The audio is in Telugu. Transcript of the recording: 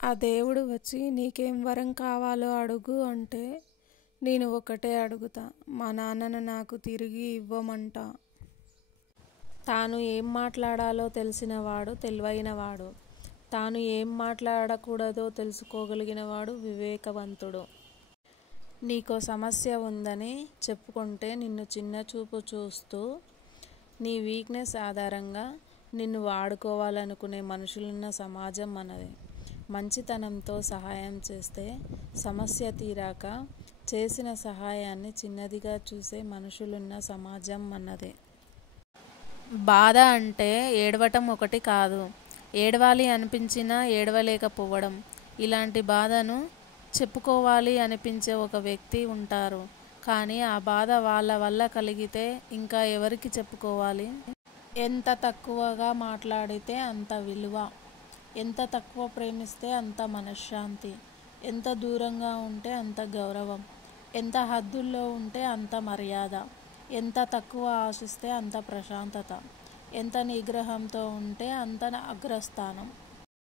ఆ దేవుడు వచ్చి నీకేం వరం కావాలో అడుగు అంటే నేను ఒకటే అడుగుతా, మా నాన్నను నాకు తిరిగి ఇవ్వమంటా. తాను ఏం మాట్లాడాలో తెలిసినవాడు తెలివైనవాడు. తాను ఏం మాట్లాడకూడదో తెలుసుకోగలిగినవాడు వివేకవంతుడు. నీకో సమస్య ఉందని చెప్పుకుంటే నిన్ను చిన్నచూపు చూస్తూ నీ వీక్నెస్ ఆధారంగా నిన్ను వాడుకోవాలనుకునే మనుషులున్న సమాజం మనది. మంచితనంతో సహాయం చేస్తే సమస్య తీరాక చేసిన సహాయాన్ని చిన్నదిగా చూసే మనుషులున్న సమాజం మనదే. బాధ అంటే ఏడవటం ఒకటి కాదు, ఏడవాలి అనిపించినా ఏడవలేకపోవడం. ఇలాంటి బాధను చెప్పుకోవాలి అనిపించే ఒక వ్యక్తి ఉంటారు. కానీ ఆ బాధ వాళ్ళ వల్ల కలిగితే ఇంకా ఎవరికి చెప్పుకోవాలి? ఎంత తక్కువగా మాట్లాడితే అంత విలువ, ఎంత తక్కువ ప్రేమిస్తే అంత మనశ్శాంతి, ఎంత దూరంగా ఉంటే అంత గౌరవం, ఎంత హద్దుల్లో ఉంటే అంత మర్యాద, ఎంత తక్కువ ఆశిస్తే అంత ప్రశాంతత, ఎంత నిగ్రహంతో ఉంటే అంత అగ్రస్థానం.